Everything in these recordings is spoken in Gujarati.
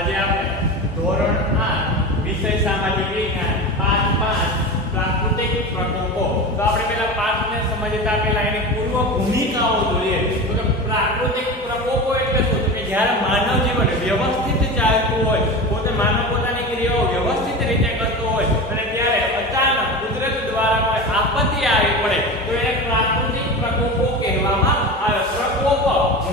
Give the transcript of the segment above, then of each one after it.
આજે આપણે ધોરણ 8 વિષય સામાજિક વિજ્ઞાન 5 પ્રાકૃતિક પ્રકોપો. તો આપણે પહેલા પાઠને સમજતા પહેલા એની પૂર્વ ભૂમિકાઓ જોઈએ. તો કે પ્રાકૃતિક પ્રકોપો એટલે શું? તો કે જ્યારે માનવ જીવન વ્યવસ્થિત ચાલતું હોય, પોતે માનવ પોતાની ક્રિયાઓ વ્યવસ્થિત રીતે કરતો હોય અને ત્યારે અચાનક કુદરત દ્વારા કોઈ આપત્તિ આવી પડે તો એને પ્રાકૃતિક પ્રકોપો કહેવામાં આવે. પ્રકોપ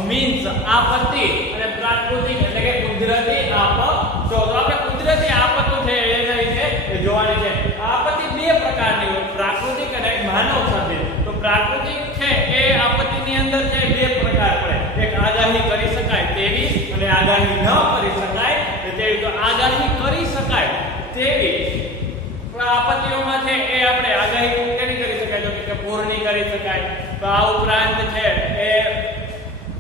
મીન્સ આપત્તિ અને પ્રાકૃતિક એટલે કે કુદરતી આપત્તિ. તો આપણે કુદરતી આપત્તિ છે એ છે જોવાની છે. આપત્તિ બે પ્રકારની હોય, પ્રાકૃતિક અને માનવ સર્જિત. તો પ્રાકૃતિક છે એ આપત્તિની અંદર છે બે પ્રકાર પડે, એક આગાહી કરી શકાય તેવી અને આગાહી ન કરી શકાય તેવી. તો આગાહી કરી શકાય તેવી આપત્તિઓમાં છે એ આપણે આગાહી કેવી કરી શકાય? તો કે પૂરની કરી શકાય. તો આ ઉપરાંત છે એ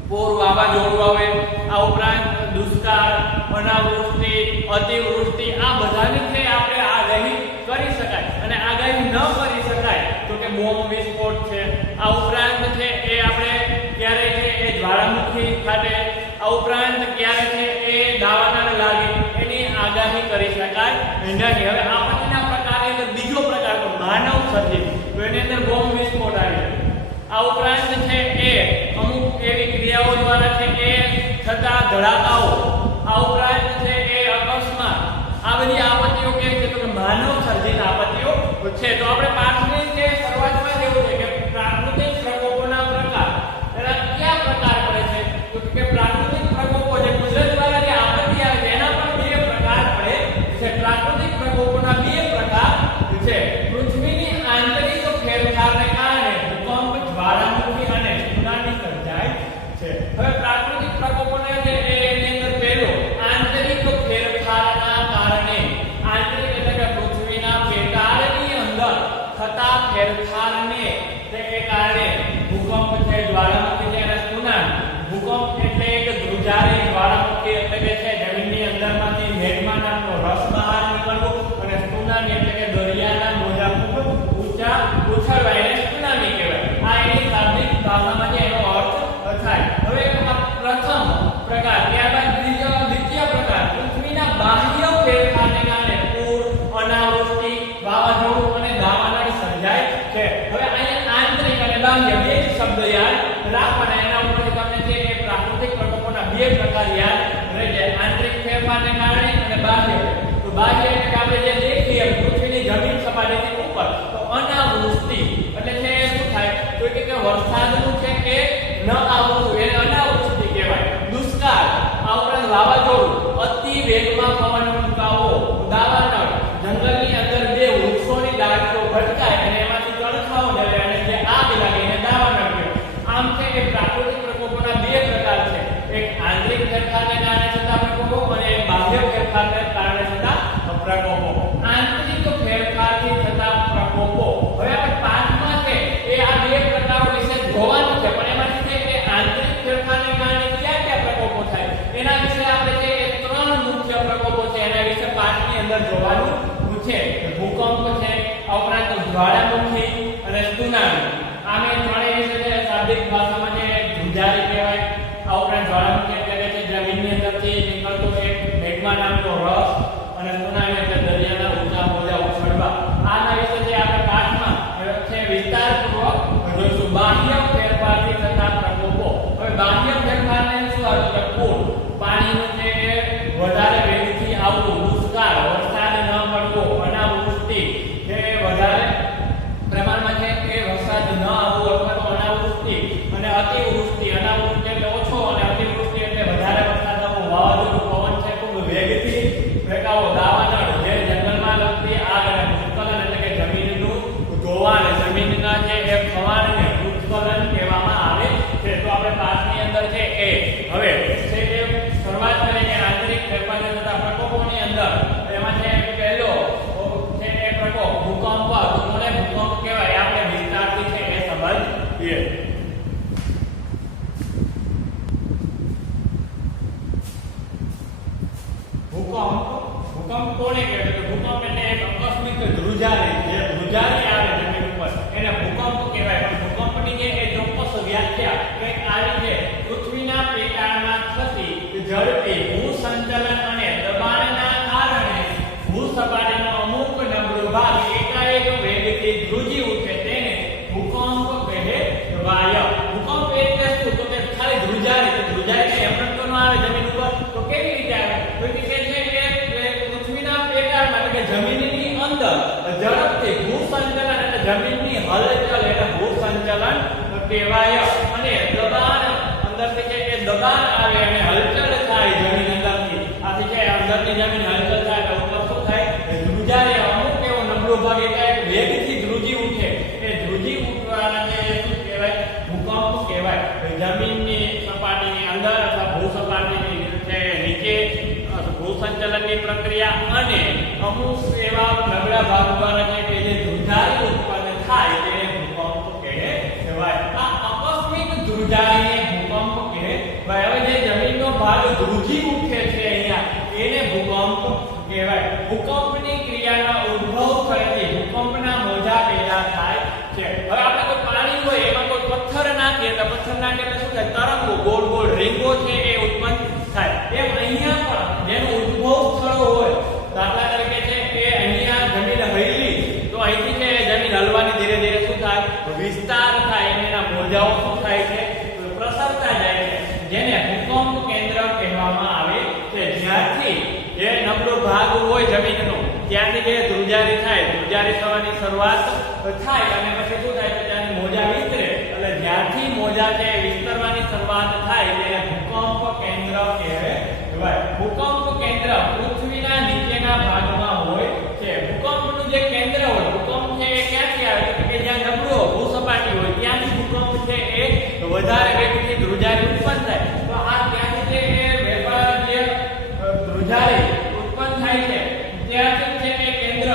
પૂર, વાવાઝોડું આવે, આ ઉપરાંત દુષ્કાળ, અનાવૃષ્ટિ, અતિવૃષ્ટિ, આ બધાની છે આપણે આગાહી કરી શકાય. અને આગાહી ન કરી શકાય તો કે બોમ્બ વિસ્ફોટ છે. આ ઉપરાંત છે એ આપણે ક્યારે છે એ જ્વાળામુખી ફાટે, આ ઉપરાંત ક્યારે છે એ દાવાનળ લાગે, એની આગાહી કરી શકાય નહીં. હવે આપત્તિના પ્રકારની અંદર બીજો પ્રકાર તો માનવ સર્જિત. તો એની અંદર બોમ્બ વિસ્ફોટ આવે. આ ઉપરાંત છે એ અમુક એવી ક્રિયાઓ દ્વારા છે એ થતા ધડાકાઓ, આ ઉપરાંત છે એ અકસ્માત, આ બધી આપત્તિઓ કેવી છે? તો કે માનવ સર્જિત આપત્તિઓ છે. તો આપણે પાઠની જે શરૂઆતમાં જેવું છે કે પ્રાકૃતિક પ્રકોપોના પ્રકાર, એના કયા પ્રકાર પડે છે? તો કે પ્રાકૃતિક પ્રકોપો જે કુદરત દ્વારા જે આપત્તિ આવે છે એના પણ બે પ્રકાર પડે છે. પ્રાકૃતિક પ્રકોપોના બે પ્રકાર છે. પૃથ્વીની આંતરિક ફેરફારને કારણે ભૂકંપ, જ્વાળામુખી અને સુનામી સર્જાય છે. હવે પ્રાકૃતિક પ્રકોપોને જે એની અંદર પહેલો આંતરિક ફેરફારના કારણે, આંતરિક એટલે કે પૃથ્વીના પેટાળની અંદર થતા ફેરફારને તે કારણે ભૂકંપ છે, જ્વાળામુખી છે અને સુનામી. ભૂકંપ એટલે એક ધ્રુજારી, જ્વાળામુખી એટલે કે છે જમીનની અંદરમાંથી મેગ્મા નામનો રસ બહાર નીકળવો અને સુનામી એટલે કે દરિયાના મોજા ખૂબ ઊંચા ઉછળવા, એને સુનામી કહેવાય. આ એની શાબ્દિક ભાષામાં જે એનો અર્થ થાય. હવે આ પ્રથમ પ્રકાર. ત્યારબાદ દ્વિતીય પ્રકાર પૃથ્વીના બાહ્ય ફેરફારને કારણે પૂર, અનાવૃષ્ટિ, વાવાઝોડું અને દાવાનળ સર્જાય છે. હવે અહીંયા આંતરિક અને બાહ્ય બે જ શબ્દ યાદ રાખવાના. એના ઉપરથી તમને છે એ પ્રાકૃતિક પ્રકોપોના બે પ્રકાર યાદ રહી જાય. આંતરિક ફેરફારને કારણે અને બાહ્ય. તો બાહ્ય એટલે કે આપણે જે દેખીએ પૃથ્વીની જમીન સપાટીથી ઉપર, તો અનાવૃષ્ટિ એટલે છે શું થાય? તો કે વરસાદનું છે કે ન આવવું એને અનાવૃષ્ટિ કહેવાય. દુષ્કાળ, આ ઉપરાંત વાવાઝોડું, અતિ વેગમાં પવન ફૂંકાવો, દાવાનળ, જંગલની અંદર બે વૃક્ષોની ડાળીઓ ભટકાય અને એમાંથી તણખાઓ નીકળે અને જે આગ લાગે એને દાવાનળ કહેવાય. આમ છે એ પ્રાકૃતિક પ્રકોપોના બે પ્રકાર છે. એક આંતરિક ફેરફારને કારણે થતા પ્રકોપો અને એક બાહ્ય ફેરફારને કારણે થતા પ્રકોપો. આંતરિક ફેરફારથી થતા પ્રકોપો. હવે આપણે પાઠમાં છે એ આ બે પ્રકારો વિશે જોવાનું છે, પણ એમાંથી છે કે આંતરિક ફેરફારને કારણે કયા કયા પ્રકોપો થાય એના વિશે આપણે છે એ ત્રણ મુખ્ય પ્રકોપો છે એના વિશે પાઠની અંદર જોવાનું છે. ભૂકંપ છે, આ ઉપરાંત જ્વાળામુખી અને સુનામી. આમે ત્રણેય વિશે છે શાબ્દિક ભાષામાં છે ધ્રુજારી કહેવાય. આ ઉપરાંત જ્વાળામુખી એટલે કે છે જમીનની અંદરથી નીકળતો એક મેગ્મા નામનો રસ અને સુનામી એટલે દરિયાના ઊંચા મોજા ઉછળવા. આના વિશે જે આપણે પાઠમાં છે વિસ્તારપૂર્વક જોઈશું. બાહ્ય ફેરફારથી થતા પ્રકોપો. હવે બાહ્ય ફેરફારને શું આવે? કે પૂર, પાણીનું છે વધારે વેગથી આવવું, દુષ્કાળ, વરસાદ ન મળવો, અનાવૃષ્ટિ જે વધારે પ્રમાણમાં છે કે વરસાદ ન આવવો અથવા તો અનાવૃષ્ટિ અને અતિવૃષ્ટિ. અનાવૃષ્ટિ એટલે ઓછો અને અતિવૃષ્ટિ એટલે વધારે વરસાદ આવવો, વાવાઝોડું, પવન છે ખૂબ વેગથી ફેંકાવો, દાવાનળ જે જંગલમાં લગતી આગ અને ભૂસ્ખલન એટલે કે જમીનનું ધોવાણ, જમીનના છે એ ખવાણને ભૂસ્ખલન કહેવામાં આવે છે. તો આપણે પાઠની અંદર છે એ હવે છે એ શરૂઆત કરીએ કે આંતરિક ફેરફારને થતા પ્રકોપોની અંદર. એમાં છે પહેલો છે એ પ્રકોપ ભૂકંપ. તો કોને ભૂકંપ કહેવાય આપણે વિસ્તારથી છે એ સમજીએ. ભૂકંપ કોને કહેવાય? તો ભૂકંપ એટલે એક આકસ્મિક ધ્રુજારી, જે ધ્રુજારી આવે જમીન ઉપર એને ભૂકંપ કહેવાય. પણ ભૂકંપની જે એ ચોક્કસ વ્યાખ્યા કંઈક આવી છે. પૃથ્વીના પેટાળમાં થતી ઝડપી ભૂસંચલન અને કહેવાય. અને દબાણ અંદરથી છે એ દબાણ આવે અને હલચલ થાય જમીન અંદરથી. આથી છે અંદરની જમીન હલચલ થાય તો ઉપર શું થાય? ધ્રુજારે અમુક એવો નબળો ભાગ એકાએક વેગથી ધ્રુજી ઉઠે. એ ધ્રુજી ઉઠવાને શું કહેવાય? ભૂકંપ કહેવાય. જમીનની સપાટીની અંદર અથવા ભૂસપાટીની નીચે ભૂસંચલનની પ્રક્રિયા અને અમુક એવા નબળા ભાગ દ્વારા છે કે જે ધ્રુજારી ઉત્પન્ન થાય તેને ભૂકંપ કહેવાય. આ આકસ્મિક ધ્રુજારીને ભૂકંપ કહેવાય. હવે જે જમીનનો ભાગ ધ્રુજી ઉઠે છે અહીંયા એને ભૂકંપ કહેવાય. ભૂકંપની ક્રિયાના ઉદ્ભવ થવાથી ભૂકંપના મોજા પેદા થાય છે. હવે આપણે કોઈ પાણી હોય એમાં કોઈ પથ્થર નાખીએ તો પથ્થર નાખીએ તો શું થાય? તરંગો ગોળ ગોળ રીંગો છે એ ઉત્પન્ન થાય. એમ અહીંયા પણ જેનો ઉદ્ભવ સ્થળ હોય, દાખલા તરીકે છે કે અહીંયા જમીન હલી તો અહીંથી છે જમીન હલવાની ધીરે ધીરે શું થાય? વિસ્તાર થાય અને એના મોજાઓ શું થાય છે? પ્રસરતા જાય છે, જેને ભૂકંપ કેન્દ્ર કહેવામાં આવે છે. જ્યાંથી જે નબળો ભાગ હોય જમીનનો ત્યાંથી જે ધ્રુજારી થાય, ધ્રુજારી થવાની શરૂઆત થાય અને પછી શું થાય? ત્યાંની મોજા વિસ્તરે. એટલે જ્યાંથી મોજા છે વિસ્તરવાની શરૂઆત થાય તેને ભૂકંપ કેન્દ્ર કહેવાય. ભૂકંપ કેન્દ્ર પૃથ્વીના નીચેના ભાગમાં હોય છે. ભૂકંપનું જે કેન્દ્ર હોય, ભૂકંપ છે એ ક્યાંથી આવે? કે જ્યાં નબળો ભૂસપાટી હોય ત્યાંથી ભૂકંપ છે એ વધારે વેગથી ધ્રુજારી ઉત્પન્ન થાય. તો આ ત્યાંથી જે વેપાર જે ધ્રુજારી ઉત્પન્ન થાય છે ત્યાંથી છે એ કેન્દ્ર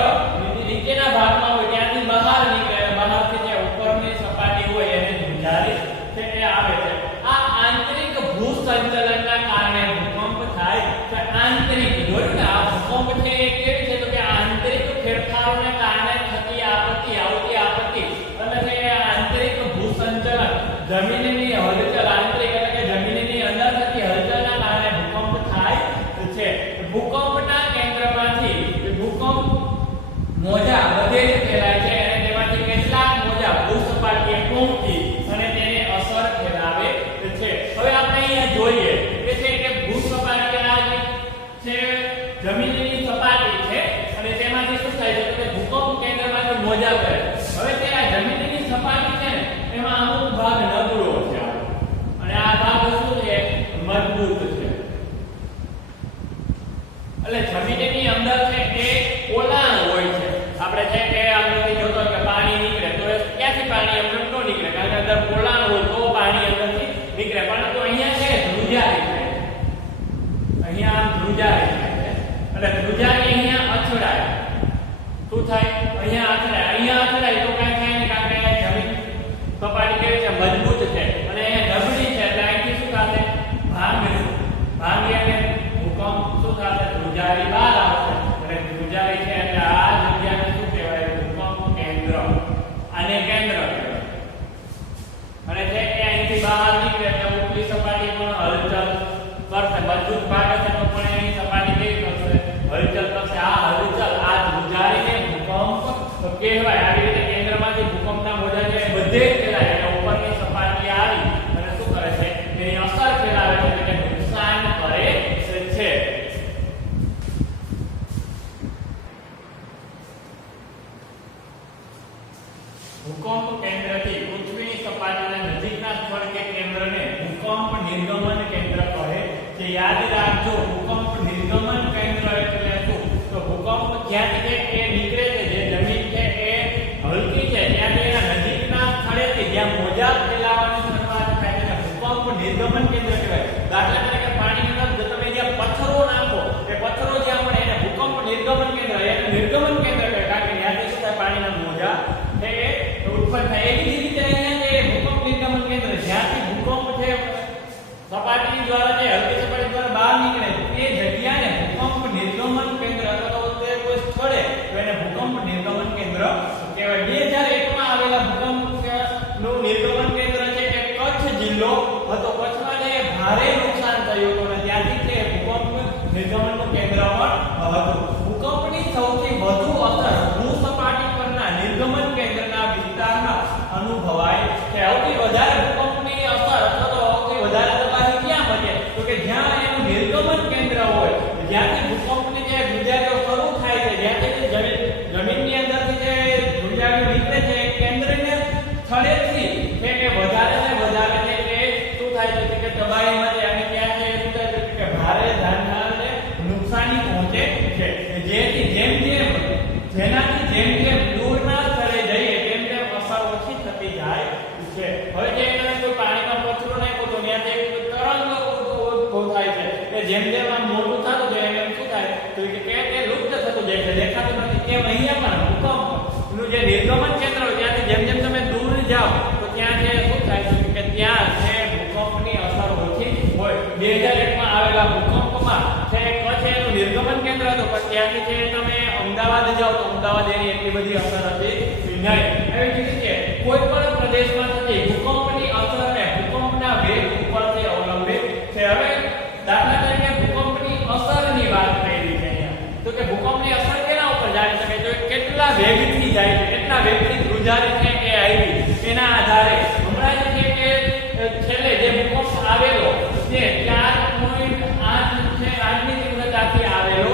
નીચેના ભાગમાં હોય ત્યાંથી બહાર નીકળે. બહારથી જે ઉપરની સપાટી હોય એને ધ્રુજારી છે એ આવે છે. આ આંતરિક ભૂસંચલનના કારણે ભૂકંપ થાય છે. આંતરિક જોયું ને, આ ભૂકંપ છે એ કેવી છે? તો કે આંતરિક ફેરફારોને કારણે થતી આપત્તિ, આવતી આપત્તિ અને તે આંતરિક ભૂસંચલન, જમીનની હલચલ, આંતરિક એટલે કે જમીનની અંદર થતી હલચલના કારણે ભૂકંપ થાય છે. ભૂકંપના કેન્દ્રમાંથી ભૂકંપ મોજા બધે જ ફેલાય છે અને તેમાંથી કેટલાક મોજા ભૂસપાટીએ પહોંચી અને તેને અસર ફેલાવે છે. હવે આપણે અહીંયા જોઈએ કે છે કે ભૂસપાટી આ છે જમીનની સપાટી છે અને તેમાંથી શું થાય છે? તો ભૂકંપ કેન્દ્રમાંથી મોજા કરે. હવે તે આ જમીનની સપાટી છે ને એમાં અમુક ભાગ નબળો છે અને આ ભાગ શું છે? મજબૂત છે. એટલે જમીનની અંદર છે એ પોલાણ હોય છે. આપણે છે કે અંદરથી જોતો કે પાણી નીકળે તો ક્યાંથી પાણી અંદર ન નીકળે? કારણ કે અંદર પોલાણ હોય તો પાણી અંદરથી નીકળે. પરંતુ અહીંયા છે ધ્રુજારી છે, અહીંયા ધ્રુજારી છે એટલે ધ્રુજારી અહીંયા અથડાય. શું થાય? અહીંયા અથડાય. અહીંયા અથડાય તો કાંઈ થાય ને? કારણ કે જમીન સપાટી કેવી છે? મજબૂત છે અને અહીંયા નબળી છે એટલે અહીંથી શું થશે? ભાંગી અને ભૂકંપ શું થશે? ધ્રુજારી બહાર આવશે. અને ધ્રુજારી છે એટલે આ જગ્યાને શું કહેવાય? ભૂકંપ કેન્દ્ર. આને કેન્દ્ર કહેવાય. અને છે એ અહીંથી બહાર નીકળે એટલે ઉપલી સપાટી પણ હલચલ કરશે. મજબૂત ભાગ હશે તો પણ એની સપાટી કેવી કરશે? હલચલ કરશે. આ હલચલ, આ ધ્રુજારીને ભૂકંપ કહેવાય. આવી રીતે કેન્દ્રમાંથી ભૂકંપના મોજા છે બધે જ ફેલાય અને ઉપરની સપાટી આવી અને શું કરે છે? એની અસર ફેલાવે છે, એટલે નુકસાન કરે છે. ભૂકંપ કેન્દ્રથી પૃથ્વીની સપાટીના નજીકના સ્થળ કે કેન્દ્રને ભૂકંપ નિર્ગમન કેન્દ્ર કહે છે. યાદ રાખજો, ભૂકંપ નિર્ગમન કેન્દ્ર એટલે શું? તો ભૂકંપ જ્યાંથી છે એ નીકળે છે, જે જમીન છે એ હલકી છે ત્યાંથી એના નજીકના સ્થળેથી જ્યાં મોજા ફેલાવાની શરૂઆત થાય છે ભૂકંપ નિર્ગમન કેન્દ્ર કહેવાય. દાખલા તરીકે પાણીની અંદર જો તમે જ્યાં પથ્થરો નાખો એ પથ્થરો જ્યાં પડે એને ભૂકંપ નિર્ગમન કેન્દ્ર, એને નિર્ગમન કેન્દ્ર કહેવાય. કારણ કે ત્યાંથી શું થાય? પાણીના મોજા છે એ ઉત્પન્ન થાય. એવી રીતે અહીંયા જે ભૂકંપ નિર્ગમન કેન્દ્ર જ્યાંથી ભૂકંપ છે સપાટી દ્વારા જે હલકી સપાટી દ્વારા બહાર નીકળે તે જગ્યાને ભૂકંપ નિર્ગમન કેન્દ્ર અથવા તો તે કોઈ સ્થળે તો એને ભૂકંપ નિર્ગમન કેન્દ્ર કહેવાય. 2001 માં આવેલા ભૂકંપનું નિર્ગમન કેન્દ્ર છે એ કચ્છ જિલ્લો હતો. કચ્છમાં જે ભારે નુકસાન થયું હતું અને ત્યાંથી તે ભૂકંપ નિર્ગમનનું કેન્દ્ર પણ હતું. ભૂકંપની સૌથી વધુ અસર ભૂસપાટી પરના નિર્ગમન કેન્દ્રના વિસ્તારમાં અનુભવાય છે. સૌથી વધારે ભૂકંપની અસર અથવા તો સૌથી વધારે તબાહી ક્યાં મચે? તો કે જ્યાં એનું નિર્ગમન કેન્દ્ર હોય, જ્યાંથી ભૂકંપની જે ધ્રુજારીઓ શરૂ થાય છે, જ્યાંથી જમીનની અંદરથી જે ધ્રુજારીઓ નીકળે છે કેન્દ્રને સ્થળેથી છે કે વધારે જેમ જેમ આમ મોટું થતું જાય એમ શું થાય તો કે લુપ્ત થતું જાય છે, દેખાતું નથી. એમ અહીંયા પણ ભૂકંપનું જે નિર્ગમન કેન્દ્ર હોય ત્યાંથી જેમ જેમ તમે દૂર જાઓ તો ત્યાં જે શું થાય છે કે ત્યાં જે ભૂકંપની અસર ઓછી હોય. 2001 માં આવેલા ભૂકંપમાં છે કચ્છ એનું નિર્ગમન કેન્દ્ર હતું, પણ ત્યાંથી જે તમે અમદાવાદ જાઓ તો અમદાવાદ એની એટલી બધી અસર હતી નહીં. એવી જ રીતે કોઈ પણ પ્રદેશમાં થતી ભૂકંપની અસરને ભૂકંપના વેગ ઉપરથી અવલંબિત છે. હવે દાખલા તરીકે ભૂકંપની અસરની વાત કરી છે અહીંયા, તો કે ભૂકંપની અસર કેના ઉપર જાણી શકાય તો કેટલા વેગથી જાય છે, કેટલા વેગથી ધ્રુજારી છે એ આવી એના આધારે હમણાં જ છે કે છેલ્લે જે ભૂકંપ આવેલો તે 4.8 છે 8ની તીવ્રતાથી આવેલો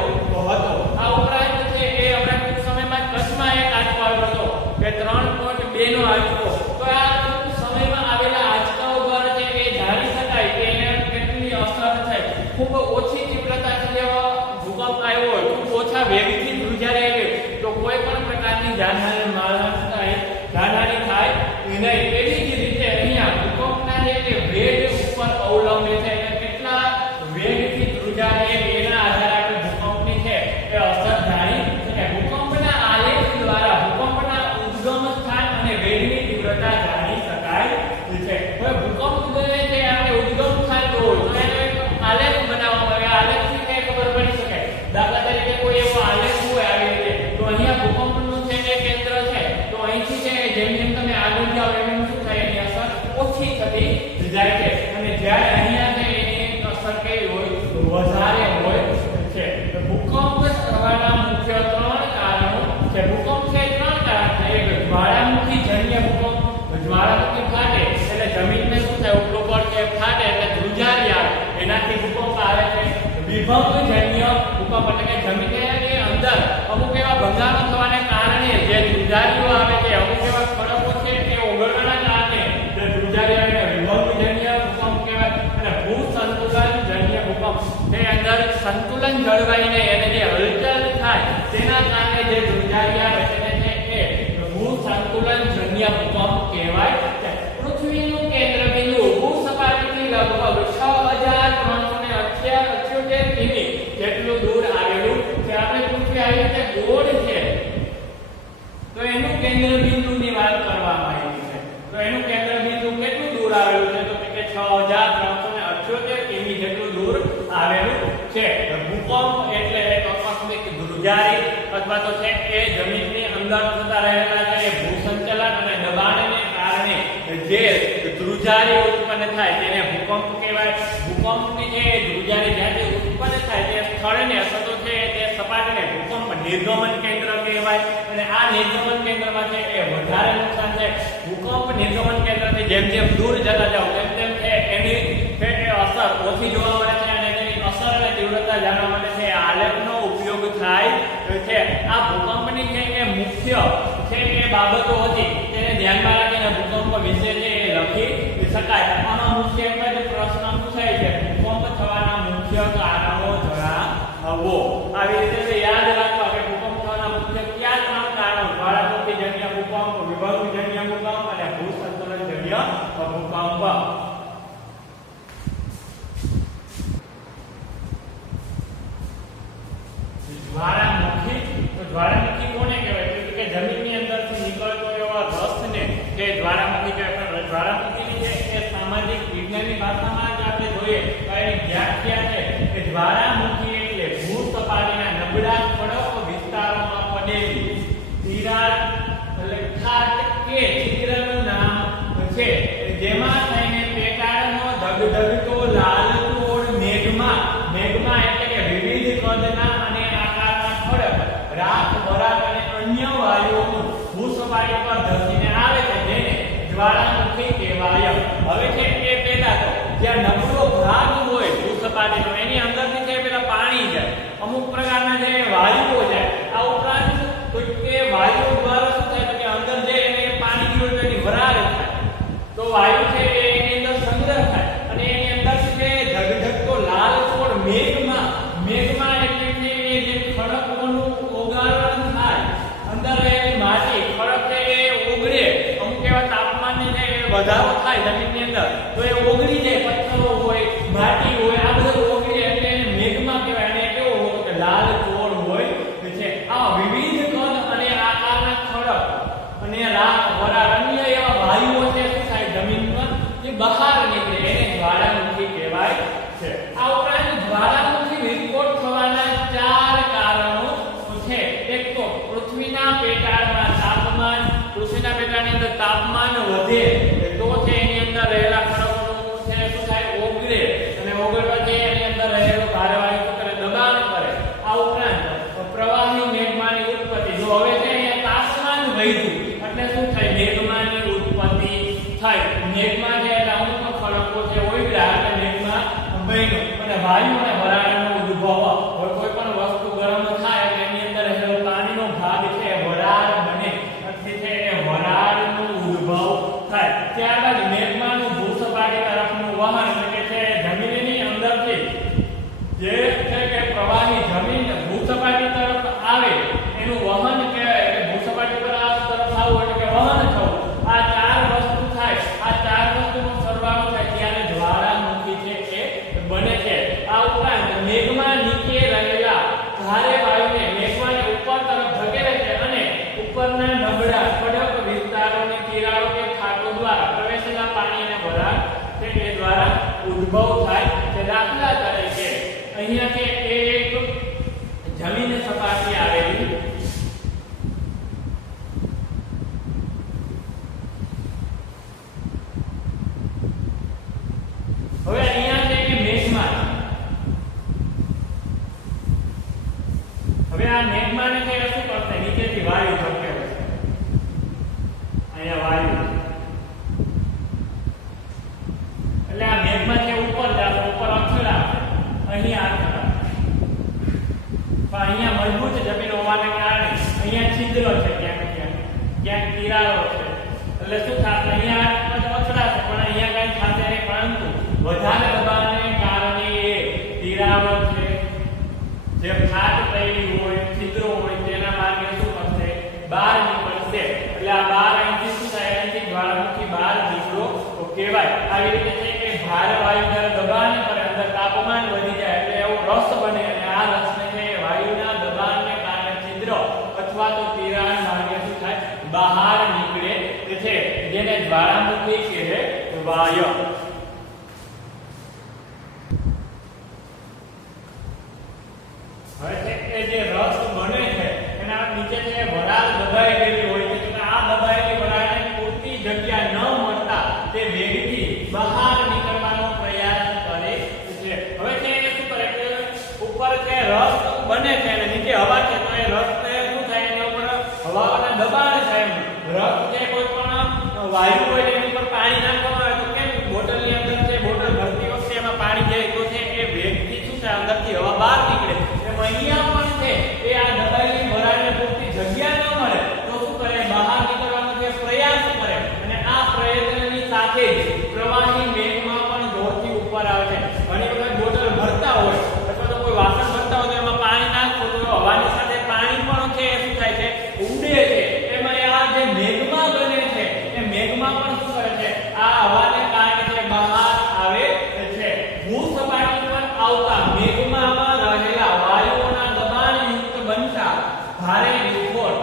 હતો. આ ઉપરાંત છે એ હમણાં ટૂંક સમયમાં કચ્છમાં એક આંચકો આવ્યો હતો કે 3.2 નો આંચકો. તો આ ટૂંક સમયમાં આવેલા આંચકાઓ દ્વારા છે એ જાણી શકાય કે એને કેટલી અસર થાય. ખૂબ ઓછી તીવ્રતાથી ભૂકંપ આવ્યો હોય, ખૂબ ઓછા વેગથી ધ્રુજારી આવી તો કોઈ પણ પ્રકારની જાનહાની જાનહાની થાય નહીં. એવી જ રીતે અહીંયા ભૂકંપના જે વેગ ઉપર અવલંબે છે કે કેટલા વેગથી ધ્રુજારી એના આધારે આપણે ભૂકંપની છે એ અસર જાણી શકાય. ભૂકંપના આલેખ દ્વારા ભૂકંપના ઉદ્ગમ સ્થાન અને વેગની તીવ્રતા જાણી શકાય છે. હવે ભૂકંપ જે આપણે ઉદ્ગમ સ્થાન હોય તો એનો એક આલેખ બનાવવામાં આવે. આલેખથી કઈ ખબર પડી શકાય. દાખલા તરીકે કોઈ એવો આલેખ હોય આવી રીતે તો અહીંયા ભૂકંપનું છે જે કેન્દ્ર છે તો અહીંથી છે જેમ જેમ તમે આગળ જાઓ એમ શું થાય એની અસર ઓછી થતી જાય છે, અને જ્યારે અહીંયા છે એની અસર કેવી હોય વધારે હોય છે. ભૂકંપ થવાના મુખ્ય 3 કારણો છે. ભૂકંપ છે 3 કારણ છે. એક જ્વાળામુખી જન્ય ભૂકંપ, જ્વાળામુખી ફાટે એટલે જમીનને શું થાય ઉપલો પર કે ફાટે એટલે ધ્રુજારી આવે એનાથી ભૂકંપ આવે છે. વિભંગજન્ય ભૂકંપ એટલે કે જમીનની અંદર અમુક એવા ભંગાણો થવાને કારણે જે ધ્રુજારીઓ આવે છે, અમુક એવા ખડકો છે એ ઓગળવાના કારણે જે ધ્રુજારી આવે વિભંગજન્ય ભૂકંપ કહેવાય. અને ભૂસંતુલનજન્ય ભૂકંપ તે અંદર સંતુલન જળવાઈને એને જે હલચલ થાય તેના કારણે જે ધ્રુજારી આવે તેને છે એ ભૂસંતુલનજન્ય ભૂકંપ કહેવાય છે. પૃથ્વીનું કેન્દ્રબિંદુ ભૂસપાટીથી લગભગ 6378 કિમી જેટલું દૂર આવેલું છે. આપણે પૃથ્વી આવી રીતે ગોળ છે તો એનું કેન્દ્રબિંદુની વાત કરવામાં આવી છે. તો એનું કેન્દ્રબિંદુ કેટલું દૂર આવેલું છે તો કે 6378 કિમી જેટલું દૂર આવેલું છે. ભૂકંપ એટલે એક આકસ્મિક ધ્રુજારી અથવા તો છે એ જમીનની અંદર થતા રહેલા છે ભૂસંચલન અને દબાણને કારણે જે ધ્રુજારી ઉત્પન્ન થાય તેને ભૂકંપ કહેવાય. ભૂકંપની જે ધ્રુજારી જ્યાંથી ઉત્પન્ન થાય તે સ્થળને અથવા તો છે તે સપાટીને ભૂકંપ નિર્ગમન કેન્દ્ર કહેવાય. અને આ નિર્ગમન કેન્દ્રમાં છે એ વધારે નુકસાન છે. ભૂકંપ નિર્ગમન કેન્દ્રથી જેમ જેમ દૂર જતા જાવ તેમ તેમ એની અસર ઓછી જોવા મળે છે, અને તેની અસર અને તીવ્રતા જાણવા માટે છે આલેખનો ઉપયોગ થાય છે. આ ભૂકંપની છે એ મુખ્ય છે એ બાબતો હતી તેને ધ્યાનમાં રાખીને ભૂકંપ વિશે છે એ લખી શકાય. આમાં મુખ્ય એક જ પ્રશ્ન પૂછાય છે ભૂકંપ થવાના મુખ્ય કારણો જણાવો. આવી રીતે યાદ રાખવા કે ભૂકંપ થવાના મુખ્ય કયા 3 કારણો જ્વાળામુખી જન્ય ભૂકંપ, વિભંગજન્ય ભૂકંપ અને ભૂસંતુલનજન્ય ભૂકંપ. જ્વાળામુખી કોને કહેવાય કે જમીનની અંદરથી નીકળતો એવો રસને કે જ્વાળામુખી કહેવાય. જ્વાળામુખીની જે એ સામાજિક વિજ્ઞાનની ભાષામાં જ આપણે જોઈએ તો એની વ્યાખ્યા છે કે જ્વાળામુખી એટલે ભૂસપાટીના નબળા ખડક વિસ્તારોમાં પડેલી તિરાડ એટલે ખાટ કે છિદ્રનું નામ છે જેમાં થઈને પેટાળનો ધગધગતો લાલકોડ મેઘમાં એટલે કે વિવિધ કદના અને આકારના ખડક રાખ બરાક અને અન્ય વાયુઓનું ભૂસપાટી પર ધસીને આવે છે જેને જ્વાળામુખી કહેવાય. હવે છે એ પેલા તો જ્યાં નબળો ભાગ હોય ભૂસપાટીનો એની અંદરથી છે પેલા પાણી જાય, અમુક પ્રકારના જે વાયુઓ જાય. આ ઉપરાંત તો કે વાયુઓ દ્વારા શું થાય કે અંદર જે એને પાણી ગયું તો એની વરાળ થાય તો વાયુ છે એની અંદર સંગ્રહ થાય અને એની અંદર છે ધગધગતો લાલકોડ મેઘમાં એટલે કે જે ખડકોનું ઓગાળણ થાય અંદર એની માટી ખડક છે એ ઓગળે, અમુક એવા તાપમાનની જે વધારો થાય જમીનની અંદર તો એ ઓગળી જાય. પથ્થરો હોય, માટી હોય, આ બધું ઓગળી એટલે એને અંદર તાપમાન વધે તો છે એની અંદર રહેલા ખડકોનું છે શું થાય ઓગળે અને ઓગળવાથી એની અંદર રહેલો ભારે વાયુ શું કરે દબાણ કરે આ ઉપરાંત પ્રવાહી મેઘમાની ઉત્પત્તિ જો હવે છે અહીંયા તાપમાન વધ્યું એટલે શું થાય મેઘમાની ઉત્પત્તિ થાય મેઘમાં છે એટલે અમુક ખડકો છે ઓગળ્યા એટલે મેઘમાં બન્યો અને વાયુ અને વરાળનો ઉદ્ભવ હવે કોઈ પણ વસ્તુ ગરમ થાય એટલે એની અંદર રહેલો પાણીનો ભાગ છે વરાળ બને એટલે છે એ વરાળનો ઉદ્ભવ થાય ત્યારબાદ મેઘમાનું ભૂસપાટી તરફનું વહન એટલે કે છે જમીનની અંદરથી જે છે કે પ્રવાહી જમીન ભૂસપાટી તરફ આવે એનું વહન કહેવાય એટલે ભૂસપાટી પર આ તરફ આવવું એટલે કે વહન થવું આ ચાર વસ્તુ થાય આ ચાર વસ્તુનો સરવાળો થાય ત્યારે જ્વાળામુખી છે એ બને છે આ ઉપરાંત મેઘમાં નીચે રહેલા ભારે વાયુને મેઘમાને ઉપર તરફ ધકેલે છે અને ઉપરના નબળા કડક વિસ્તારોની તિરાડો કે ખાતો દ્વારા પ્રવેશેલા પાણી અને વરાળ છે એ દ્વારા ઉદ્ભવ થાય છે દાખલા તરીકે અહીંયા કે એક જમીન સપાટી આવેલી હવે અહીંયા છે કે મેઘમાન હવે આ મેઘમાને છે શું કરશે નીચેથી વાયુ ધકેલે છે અહીંયા વાયુ એટલે આ મેઘમાં છે ઉપર જશે ઉપર અથડા અહીંયા અથડા પણ અહીંયા મજબૂત જમીન હોવાને કારણે અહીંયા છિદ્ર છે ક્યાંક તિરાડો છે એટલે શું થશે અહીંયા અથડાશે પણ અહીંયા કઈ થશે નહીં પરંતુ વધારે દબાણને કારણે એ તિરાડો છે જે ફાટ થયેલી હોય છિદ્રો હોય તેના માર્ગે શું કરશે બહાર નીકળશે એટલે આ બહાર અહીંથી શું થાય અહીંથી જ્વાળામુખી બહાર નીકળો તો કહેવાય આવી રીતે છે કે ભારે વાયુ જ્યારે દબાણ કરે અંદર તાપમાન વધી જાય એટલે એવો રસ બને અને આ રસને છે વાયુના દબાણને કારણે છિદ્ર અથવા તો તિરાડ માર્ગે શું થાય બહાર નીકળે છે જેને જ્વાળામુખી કહે વાયુ હવે છે એ જે રસ બને છે એના નીચે છે વરાળ દબાઈ ગયેલી હોય છે તો આ દબાયેલી વરાળને પૂરતી જગ્યા ન મળતા તે વેગથી બહાર નીકળવાનો પ્રયાસ કરે છે હવે છે એ શું કરે કે ઉપર છે રસ બને છે અને નીચે હવા છે તો એ રસને શું થાય એના ઉપર હવાના દબાણ થાય રસ છે કોઈ પણ વાયુ હોય એની ઉપર પાણી નાખવામાં આવે તો કેમ બોટલની અંદર છે બોટલ ભરતી વખતે એમાં પાણી જાય તો છે એ વેગથી શું થાય અંદરથી હવા બહાર નીકળે અહીંયા પણ છે એ આ દબાયેલી વરાળને પૂરતી જગ્યા ન મળે તો શું કરે બહાર નીકળવાનો જે પ્રયાસ કરે અને આ પ્રયત્નની સાથે જ પ્રવાહી મેઘમાં પણ જોરથી ઉપર આવે છે ઘણી વખત બોટલ ભરતા હોય અથવા તો કોઈ વાસણ ભરતા હોય તો એમાં પાણી નાખો તો હવાની સાથે પાણી પણ છે એ શું થાય છે ઉડે છે એમાં આ જે મેઘમાં બને છે એ મેઘમાં પણ શું કરે છે આ હવાને કારણે જે બહાર આવે છે ભૂસપાટી પર આવતા મેઘમાં રહેલા વાયુઓના દબાણયુક્ત બનતા ભારે વિસ્ફોટ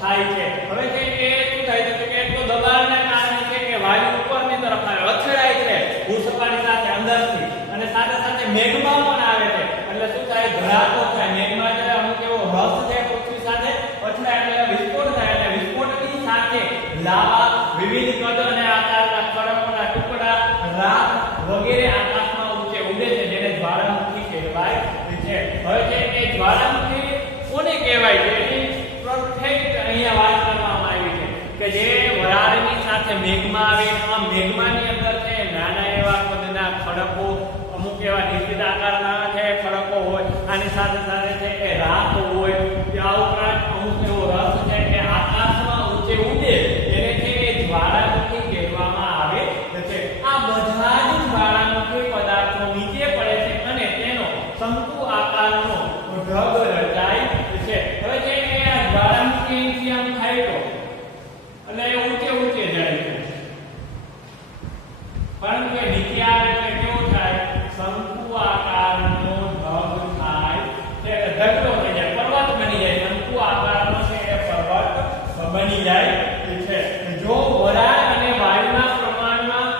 થાય છે હવે છે કે શું થાય છે કે એક તો દબાણના કારણે છે કે વાયુ ઉપરની તરફ આવે અથડાય છે ભૂસપાટી સાથે અંદરથી અને સાથે સાથે મેઘમાં પણ આવે છે એટલે શું થાય ધડાકો થાય મેઘમાં જે અમુક એવો રસ છે પૃથ્વી સાથે અથડાય એટલે વિસ્ફોટ થાય એટલે વિસ્ફોટની સાથે લાવા વિવિધ કદ અને આકારના ખડકોના ટુકડા રાખ વગેરે આકાશમાં ઊંચે ઉડે છે જેને જ્વાળામુખી કહેવાય છે હવે છે એ જ્વાળામુખી કોને કહેવાય છે એની પરફેક્ટ અહીંયા વાત કરવામાં આવી છે કે જે વરાળની સાથે મેઘમાં આવે આ મેઘમાની અંદર છે નાના એવા કદના ખડકો અમુક એવા નિશ્ચિત આકારના છે ખડકો હોય આની સાથે સાથે છે એ રાખ હોય આ ઉપરાંત અમુક એવો રસ છે કે આકાશમાં ઊંચે ઉડે એને છે એ જ્વાળામુખી કહેવામાં આવે છે આ બધા જ જ્વાળામુખી પદાર્થો નીચે પડે છે અને તેનો શંકુ આકારનો ઢગ રચાય છે હવે છે કે આ જ્વાળામુખી આમ થાય તો એટલે એ ઊંચે ઊંચે જાય છે પરંતુ કે નીચે આવે એટલે કેવું થાય શંકુ આકારનો ઢગ થાય છે ઢગલો થઈ જાય પર્વત બની જાય શંકુ આકારનો છે એ પર્વત બની જાય છે જો વરાળ અને વાયુના પ્રમાણમાં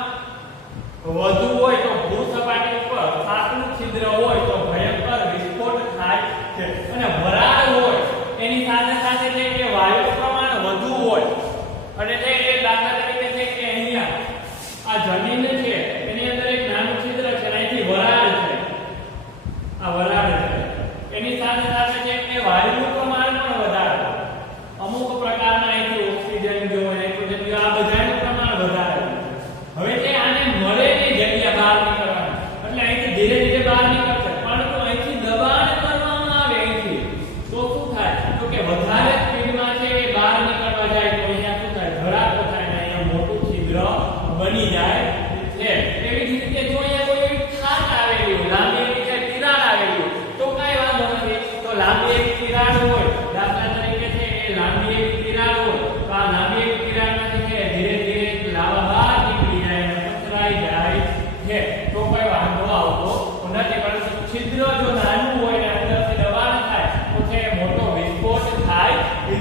વધુ હોય તો ભૂસપાટી ઉપર ફાટનું છિદ્ર હોય તો ભયંકર વિસ્ફોટ થાય છે આ વરાળ છે. એની સાથે સાથે છે એ વાયુનું પ્રમાણ પણ વધારે. અમુક પ્રકારના અહીંથી ઓક્સિજન જો નાઇટ્રોજન જો આ બધાનું પ્રમાણ વધારે. હવે તે આને મળે ની જગ્યા બહાર નીકળવાની એટલે અહીંથી ધીરે ધીરે બહાર નીકળશે, પરંતુ અહીંથી દબાણ કરવામાં આવે અહીંથી તો શું થાય તો કે વધારે સ્પીડમાં છે એ બહાર નીકળવા જાય તો અહીંયા શું થાય ધડાકો થાય ને અહીંયા મોટું છિદ્ર બની જાય છે. એવી જ રીતે જો અહીંયા કોઈ એવી ખાંચ આવેલી હોય, લાંબી એવી છે તિરાડ આવેલી હોય તો કાંઈ વાંધો નથી. તો લાંબી એવી તિરાડ હોય, દાખલા તરીકે છે એ લાંબી એવી તિરાડ હોય તો આ લાંબી એવી તિરાડમાંથી છે ધીરે ધીરે લાવા બહાર નીકળી જાય અને પથરાઈ જાય છે તો કોઈ વાંધો આવતો નથી. પરંતુ છિદ્ર જો નાનું હોય ને અંદરથી દબાણ થાય તો છે મોટો વિસ્ફોટ થાય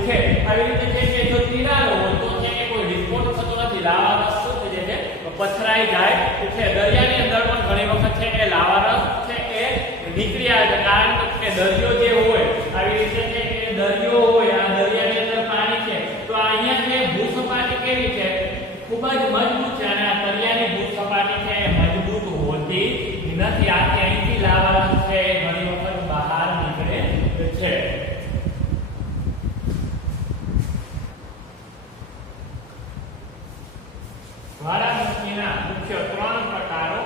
છે. આવી રીતે છે કે જો તિરાડ હોય તો છે કોઈ વિસ્ફોટ થતો નથી, લાવા રસ શું થઈ જાય છે પથરાઈ જાય છે. દરિયાની અંદર પણ ઘણી વખત છે એ લાવા રસ છે એ નીકળી આવે છે, કારણ કે દરિયો જે હોય આવી રીતે છે એ દરિયો હોય, આ દરિયાની અંદર પાણી છે તો અહીંયા છે ભૂસપાટી કેવી છે ખૂબ જ મજબૂત છે અને આ દરિયાની ભૂસપાટી છે એ મજબૂત હોતી નથી. આથી અહીંથી લાવા રસ છે એ ઘણી વખત બહાર નીકળે છે. જ્વાળામુખીના મુખ્ય 3 પ્રકારો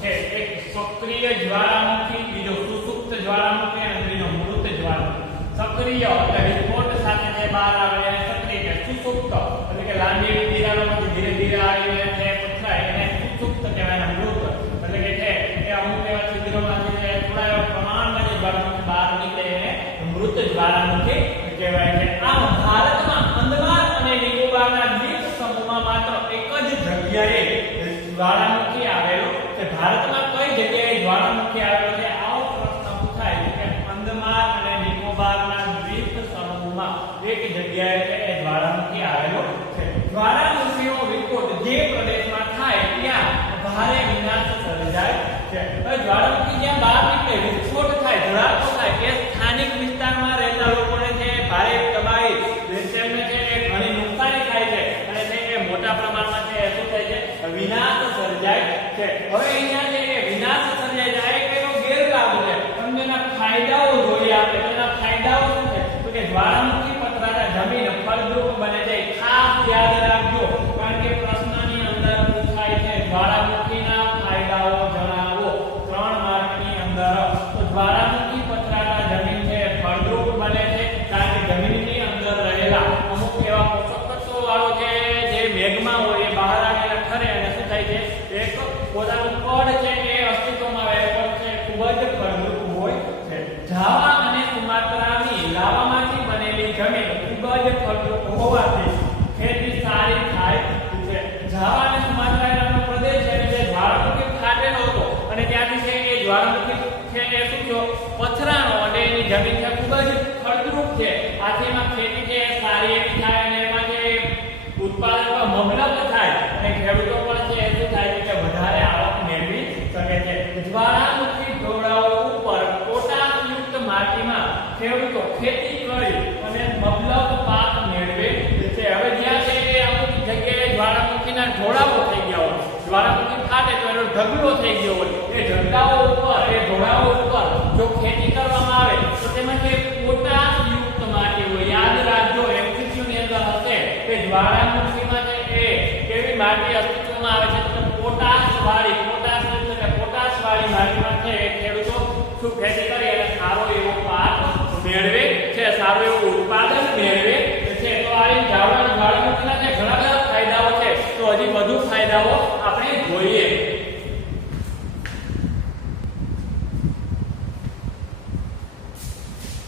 છે. એક સક્રિય જ્વાળામુખી, બીજો સુસુપ્ત જ્વાળામુખી અને ત્રીજો મૃત જ્વાળામુખી. સક્રિય એટલે વિસ્ફોટ સાથે જે બહાર આવે એને સક્રિય કે સુસુપ્ત એટલે કે લાંબી એવી તિરાડોમાંથી ધીરે ધીરે આવીને છે પથરાય એને સુસુપ્ત કહેવાય. મૃત એટલે કે છે એ અમુક એવા છિદ્રોમાંથી છે થોડા એવા પ્રમાણમાં જે જ્વાળામુખી બહાર નીકળે એને મૃત જ્વાળામુખી કહેવાય છે. આમ ભારતમાં અંદમાન અને નિકોબારના દ્વીપ સમૂહમાં માત્ર એક જ જગ્યાએ જ્વાળામુખી આવેલો છે. ભારતમાં કઈ જગ્યાએ જ્વાળામુખી આવેલો છે આવો પ્રશ્ન પૂછાય કે અંદમાન અને નિકોબારના દ્વીપ સમૂહમાં એક જગ્યાએ છે એ જ્વાળામુખી આવેલો છે. જ્વાળામુખીનો વિસ્ફોટ જે પ્રદેશમાં થાય ત્યાં ભારે વિનાશ સર્જાય છે. જ્વાળામુખી જ્યાં બહાર નીકળે વિસ્ફોટ થાય ધડાકો થાય કે સ્થાનિક વિસ્તારમાં રહેતા લોકોને છે ભારે તબાહી તેમને છે એ ઘણી નુકસાની થાય છે અને છે એ મોટા પ્રમાણમાં છે શું થાય છે વિનાશ સર્જાય છે. હવે અહીંયા છે એ વિનાશ સર્જાય જાય કે એનો ગેરલાભ છે. તમને એના ફાયદાઓ જોઈએ આપણે. તેના ફાયદાઓ શું છે તો કે જ્વાળામુખી પથરાતા જમીન ફળદ્રુપ બને છે. ખાસ યાદ રાખજો કારણ કે પ્રશ્નની અંદર પૂછાય છે જ્વાળામુખીના ફાયદાઓ જણાવો 3 માર્કની અંદર. તો જ્વાળામુખી પથરાતા જમીન છે ફળદ્રુપ બને છે કારણ કે જમીનની અંદર રહેલા અમુક એવા પોષક તત્વો વાળો છે જે મેઘમાં હોય એ બહાર આવીને ખરે અને શું થાય છે એક પોતાનું કદ છે એ અસ્તિત્વમાં આવે પણ છે ખૂબ જ ફળદ્રુપ હોય છે. જાવા અને સુમાત્રાની લાવામાંથી બનેલી જમીન ખૂબ જ ફળદ્રુપ હોવાથી ખેતી સારી થાય છે. જાવા અને સુમાત્રા નામનો પ્રદેશ છે જે જ્વાળામુખી ફાટેલો હતો અને ત્યાંથી છે એ જ્વાળામુખી છે એ શું થયો પથરાનો અને એની જમીન છે ખૂબ જ ફળદ્રુપ છે. આથી એમાં ખેતી છે સારી એવી થાય અને એમાં જે ઉત્પાદનમાં મબલક થાય અને ખેડૂતો પણ છે શું થાય કે વધારે આવક મેળવી શકે છે. જ્વાળામુખી ઢોળાવો ઉપર પોટાશયુક્ત માટીમાં ખેડૂતો ખેતી કરી અને મબલક પાક મેળવે છે. હવે જ્યાં છે એ અમુક જગ્યાએ જ્વાળામુખીના ઢોળાવો થઈ ગયા હોય, જ્વાળામુખી ફાટે તો એનો ઢગલો થઈ ગયો હોય, એ ઢગલાઓ ઉપર એ ઢોળાવો ઉપર જો ખેતી કરવામાં આવે તો તેમાં જે પોટાશયુક્ત માટી હોય યાદ રાખજો MCQ ની અંદર હશે કે જ્વાળામુખીમાં છે એ કેવી માટી અસ્તિત્વમાં આવે છે તો પોટાશવાળી માટીમાં છે એ ખેડૂતો શું ખેતી કરી અને સારો એવો પાક મેળવે છે, સારું એવું ઉત્પાદન મેળવે છે. તો આ જ્વાળામુખીના છે ઘણા બધા ફાયદાઓ છે તો હજી વધુ ફાયદાઓ આપણે જોઈએ.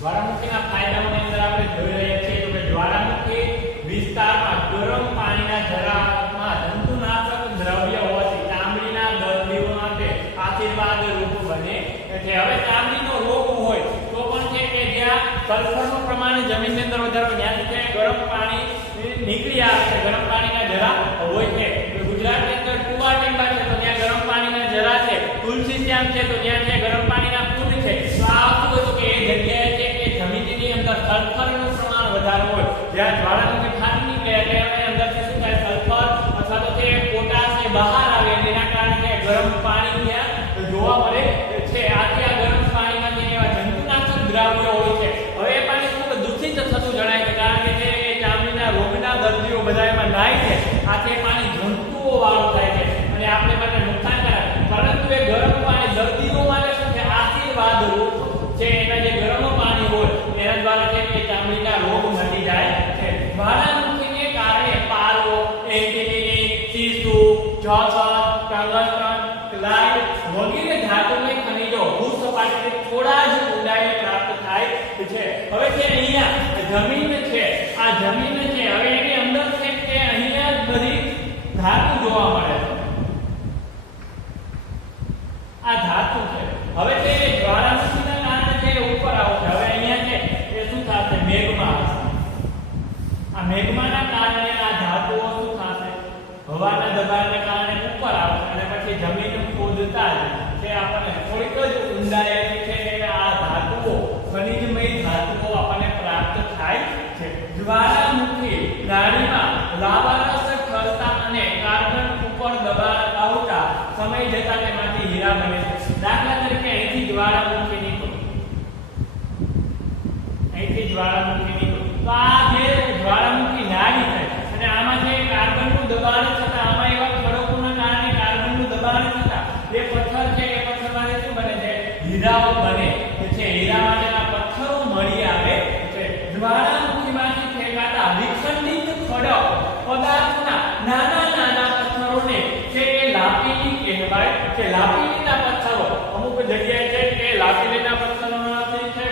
જ્વાળામુખીના ફાયદાઓની અંદર આપણે જોઈ રહ્યા છીએ તો કે જ્વાળામુખી વિસ્તારમાં ગરમ પાણીના જરામાં જંતુનાશક દ્રવ્ય હોવાથી ચામડીના દર્દીઓ માટે આશીર્વાદ રૂપ બને છે. હવે ચામડીનો રોગ હોય તો પણ છે કે જ્યાં સલ્ફરનું પ્રમાણ જમીનની અંદર વધારે ત્યાંથી છે ગરમ પાણી નીકળી આવે છે, ગરમ પાણીના જરા હોય છે. ગુજરાતની અંદર કુવા ટીંબા છે તો ત્યાં ગરમ પાણીના જરા છે, તુલસી શ્યામ છે તો ત્યાં છે ગરમ પાણીના કુંડ છે. તો આ શું હતું કે એ જગ્યાએ છે કે જમીનની અંદર સલ્ફરનું પ્રમાણ વધારે હોય, જ્યાં જ્વાળામુખી ફાટી નીકળે એટલે એની અંદરથી શું થાય સલ્ફર અથવા તો તે પોટાશ બહાર આવે એના કારણે ગરમ પાણી ત્યાં જોવા મળે છે. આથી આ ગરમ પાણીમાં બધા એમાં નાય છે, આથી પાણી જંતુઓ વાળું થાય છે અને આપણે માટે નુકસાનકારક. પરંતુ એ ગરમ પાણી દર્દીઓ માટે શું છે, આશીર્વાદ રૂપ છે. એના જે ગરમ પાણી હોય એના દ્વારા છે કે ચામડીના રોગ મટી જાય છે. જ્વાળામુખીને કારણે પારો, એન્ટિની, સીસુ, જઠર, ટંગસ્ટન, ક્લાઇડ વગેરે ધાતુમય ખનિજો ભૂસપાટીથી થોડા જ ઊંડાઈએ પ્રાપ્ત થાય છે. હવે છે અહીંયા જમીન છે, આ જમીન છે, હવે એની અંદર છે કે અહીંયા જ બધી ધાતુ જોવા મળે છે. આ ધાતુ છે. હવે તે જ્વાળામુખીના કારણે છે ઉપર આવશે. હવે અહીંયા છે એ શું થશે, મેગ્મા હશે. આ મેગ્માના કારણે આ ધાતુઓ શું થશે, હવાના દબાણને કારણે ઉપર આવશે અને પછી જમીન ખોદતા જ છે આપણને થોડીક જ ઊંડાઈથી છે આ ધાતુઓ, ખનિજમય ધાતુઓ આપણને પ્રાપ્ત થાય છે. જ્વાળામુખી નાળીમાં લાવારસ ઠરતા અને કાર્બન ઉપર દબાણ આવતા સમય જતા તેમાંથી હીરા બને છે. દાખલા તરીકે અહીંથી જ્વાળામુખી નીકળ્યું, અહીંથી જ્વાળામુખી નીકળ્યું તો આ જે જ્વાળામુખી નાળી છે અને આમાં જે કાર્બનનું દબાણ છતાં આમાં એવા ખડકોના કારણે કાર્બનનું દબાણ છતાં જે પથ્થર છે એ પથ્થરમાંથી શું બને છે, હીરાઓ બને છે. હીરા માટેના પથ્થરો મળી આવે છે. જ્વાળામુખીમાંથી ફેંકાતા વિખંડિત ખડક પદાર્થના નાના નાના પથ્થરોને છે કે લાપીલી કહેવાય છે. લાપીલીના પથ્થરો અમુક જગ્યાએ છે કે લાપીલીના પથ્થરોમાંથી છે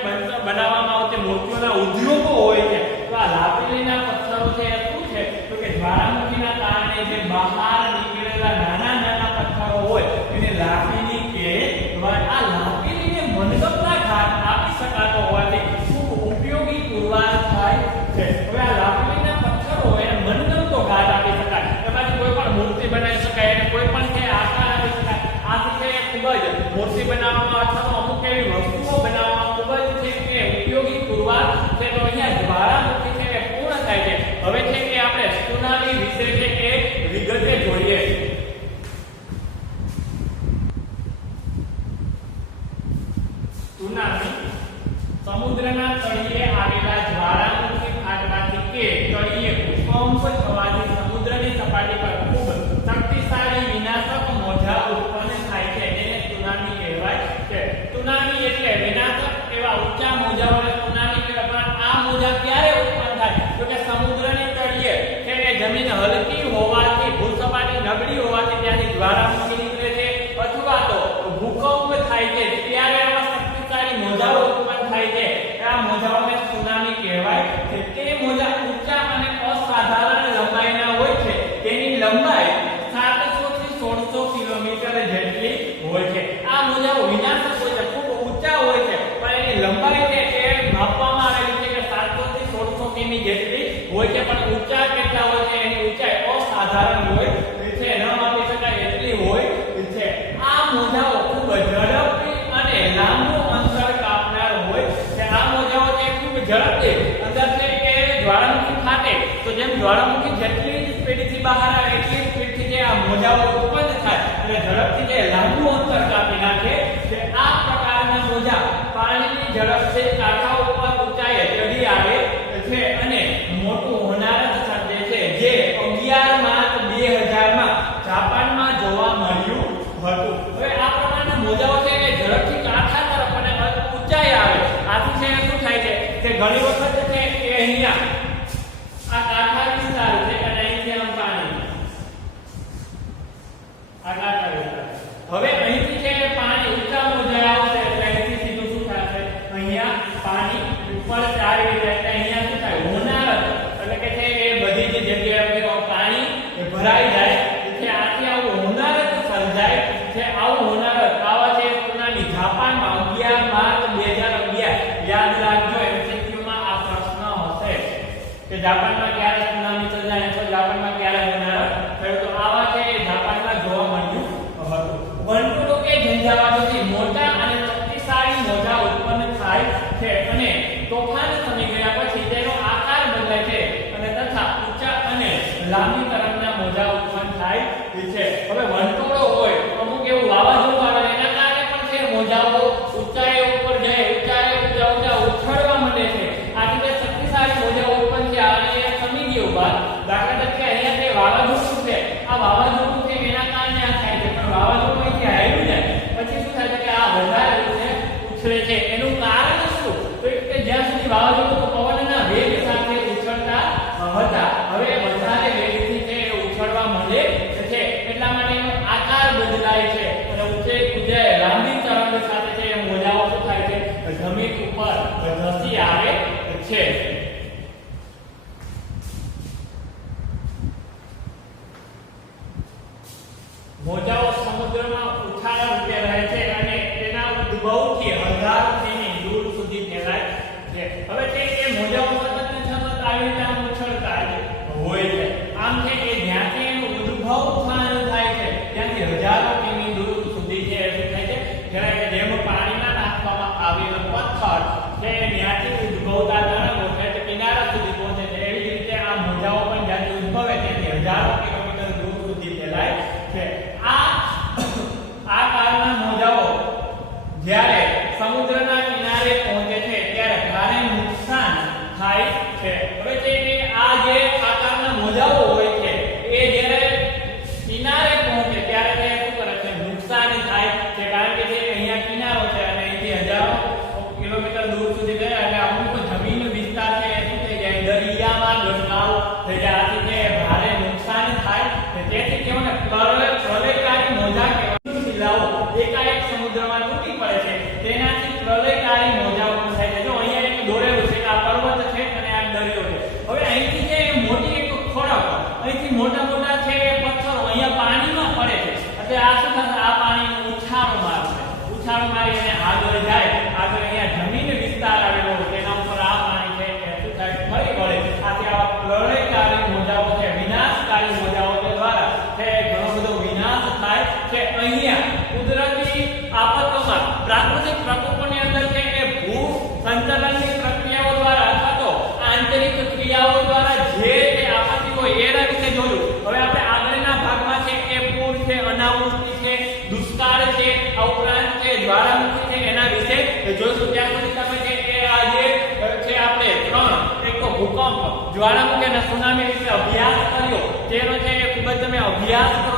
બનાવવામાં આવતી મૂર્તિઓના ઉદ્યોગો હોય છે. તો આ લાપીલીના પથ્થરો છે એ શું છે, તો કે જ્વાળામુખીના કારણે જે બહાર નીકળેલા નાના નાના પથ્થરો હોય એને લાપીલી કહેવાય. આ લાપીલીને મનગમતા ઘાત આપી શકાતો હોવાથી ખૂબ ઉપયોગી પુરવાર થાય છે. હવે આ લાપીલીના પથ્થરો એને મનગમતો ઘાત આપી શકાય, એમાંથી કોઈ પણ મૂર્તિ બનાવી શકાય અને કોઈ પણ છે આકાર આપી શકાય. આથી છે ખૂબ જ મૂર્તિ બનાવવામાં અથવા અમુક એવી વસ્તુઓ બનાવવામાં ખૂબ જ છે કે ઉપયોગી પુરવાર છે. તો અહીંયા જ્વાળામુખી છે એ પૂર્ણ થાય છે. હવે છે કે આપણે સુનામી વિશે છે કે વિગતે જોઈએ. સુનામી સમુદ્રના તળિયે આવેલા જ્વાળામુખી ફાટવાથી કે તળિયે ભૂકંપ થવાથી સમુદ્રની સપાટી પર ખૂબ શક્તિશાળી વિનાશક મોજા ઉત્પન્ન થાય છે, જેને સુનામી કહેવાય છે. સુનામી એટલે વિનાશક એવા ઊંચા મોજાઓને સુનામી કહેવાય. પણ આ મોજા ક્યારે ઉત્પન્ન થાય, તો કે સમુદ્રની તળિયે છે કે જમીન હલકી હોવાથી, ભૂસપાટી નબળી હોવાથી ત્યાંથી જ્વાળામુખી નીકળે છે અથવા તો ભૂકંપ થાય છે ત્યારે આવા શક્તિશાળી મોજાઓ ઉત્પન્ન થાય છે. આ મોજાઓને સુનામી કહેવાય છે. તે મોજા ઊંચા અને અસાધારણ લંબાઈના હોય છે. તેની લંબાઈ 700 થી 1600 કિલોમીટર જેટલી હોય છે. આ મોજાઓ વિનાશક હોય છે, ખૂબ ઊંચા હોય છે, પણ એની લંબાઈ છે એ માપવામાં આવેલી છે કે 700 થી 1600 કિમી જેટલી હોય છે. પણ ઊંચા કેટલા હોય છે, એની ઊંચાઈ અસાધારણ હોય છે, ન માપી શકાય એટલી હોય છે. આ મોજાઓ ખૂબ ઝડપી અને લાંબુ અંતર કાપનાર હોય છે. આ મોજાઓ છે ખૂબ ઝડપથી અંદર છે કે જ્વાળામુખી ફાટે તો જેમ જ્વાળામુખી જેટલી સ્પીડથી બહાર આવે એટલી સ્પીડથી જે આ મોજાઓ ઉત્પન્ન થાય એટલે ઝડપથી જે લાંબુ અંતર કાપી નાખે છે. આ પ્રકારના મોજા પાણીની ઝડપથી કાંઠા ઉપર ઊંચાઈએ ચડી આવે છે અને મોટું હોનારત સર્જે છે, જે 11 માર્ચ 2000 માં જાપાનમાં જોવા મળ્યું હતું. હવે આ પ્રકારના મોજાઓ છે કે ઝડપથી કાંઠા તરફ અને ઊંચાઈ આવે. આથી છે શું થાય છે કે ઘણી વખત છે કે અહીંયા આ કાંઠા વિસ્તાર છે અને અહીંથી આમ પાણી, આ કાંઠા વિસ્તાર. હવે અહીંથી છે કે પાણી ઊંચા મોજા આવશે એટલે અહીંથી સીધું શું થશે, અહીંયા પાણી ઉપર ચાલી જાય એટલે અહીંયા શું થાય, હોનારત એટલે કે છે એ બધી જ જગ્યાએ પાણી ભરાઈ જાય છે. આથી આવું હોનારત સર્જાય છે. આવું હોનારત આવા છે સુનામી જાપાનમાં 11 માર્ચ 2011 યાદ રાખજો. એમસીક્યુમાં આ પ્રશ્ન હશે કે જાપાનમાં ક્યારે સુનામી સર્જાય અથવા જાપાનમાં ક્યારે હોનારત થયો. તો આવા છે એ જાપાનમાં જોવા મળ્યું હતું. વંટોળો કે ઝંઝાવાતોથી મોટા અને શક્તિશાળી મોજા ઉત્પન્ન થાય છે અને તોફાન થમી ગયા પછી તેનો આકાર બદલાય છે અને તથા ઊંચા અને લાંબી તરંગના મોજા ઉત્પન્ન થાય છે. હવે વંટોળો હોય અમુક એવું વાવાઝોડું આવે એના કારણે પણ છે મોજાઓ ઊંચાઈ ઉપર જાય, ઊંચા ઉછળવા માંડે છે. આ રીતે શક્તિશાળી મોજા ઉત્પન્ન છે અને જમીન ઉપર ધસી આવે છે. મોજાઓ સમુદ્રમાં ઉછાળા રૂપે રહે છે અને તેના ઉદ્ભવથી હજારો કિમી દૂર સુધી ફેલાય છે. હવે તે એ મોજાઓ સતત ને સતત આવી રીતે આમ ઉછળતા હોય છે. આમ છે એ જ્યાંથી એનો ઉદ્ભવ થવાનું થાય છે ત્યાંથી હજારો કિમી દૂર સુધી છે શું થાય છે, જ્યારે કે જેમ પાણીમાં નાખવામાં આવેલો પથ્થર છે ત્યાંથી ઉદ્ભવતા તરંગો છે તે કિનારા સુધી પહોંચે છે. એવી જ રીતે આ મોજાઓ પણ જ્યાંથી ઉદ્ભવે ત્યાંથી હજારો કિલોમીટર દૂર સુધી ફેલાય છે. આ કાળના મોજાઓ જ્યારે સમુદ્રના કિનારે પહોંચે છે ત્યારે ભારે નુકસાન થાય છે. હવે તે આ જે આકારના મોજાઓ હોય છે એ જ્યારે કિનારે પહોંચે ત્યારે તે શું કરે છે, નુકસાન થાય છે. કારણ કે જે અહીંયા કિનારો છે અને અહીંથી હજારો કિલોમીટર દૂર સુધી ગયા એટલે અમુક જમીન વિસ્તાર છે એ શું થઈ જાય, દરિયામાં ગરકાવ થઈ જાય. આથી તે ભારે નુકસાન થાય. તેથી કેવું ને પ્રલયકારી મોજા કહેવાય. શિલાઓ એકાએક સમુદ્રમાં તૂટી પડે છે તેનાથી પ્રલયકારી મોજાઓ થાય છે. જો અહીંયા એક દોરેલું છે, આ પર્વત છે અને આ દરિયો છે. હવે અહીંથી જે મોટી એક ખોડક, અહીંથી મોટા મોટા છે એ પથ્થરો અહીંયા પાણીમાં પડે છે એટલે આ શું થશે, આ પાણીનો ઉછાળો મારશે. ઉછાળો મારી અને આગળ જાય. આગળ અહીંયા જમીન વિસ્તાર આવેલો હોય તેના ઉપર આ પાણી છે એ શું થાય, ફરી વળે. આથી આવા પ્રલયકારી મોજાઓ છે, વિનાશકારી મોજાઓ દ્વારા છે ઘણો બધો વિનાશ થાય છે. અહીંયા કુદરતી આફતોમાં પ્રાકૃતિક પ્રકોપોની અંદર છે એ ભૂ સંચાલનની પ્રક્રિયાઓ દ્વારા અથવા તો આંતરિક ક્રિયાઓ દ્વારા જે આપત્તિ હોય એના વિશે જોયું. હવે આપણે આગળના ભાગમાં છે એ પૂર છે, અનાવૃષ્ટિ છે, દુષ્કાળ છે, આ ઉપરાંત છે જ્વાળામુખી છે એના વિશે જોઈશું. ત્યાં સુધી તમે છે એ આ જે છે આપણે ત્રણ, એક તો ભૂકંપ, જ્વાળામુખી અને સુનામી વિશે અભ્યાસ કર્યો તેનો છે એ ખૂબ જ તમે અભ્યાસ કરો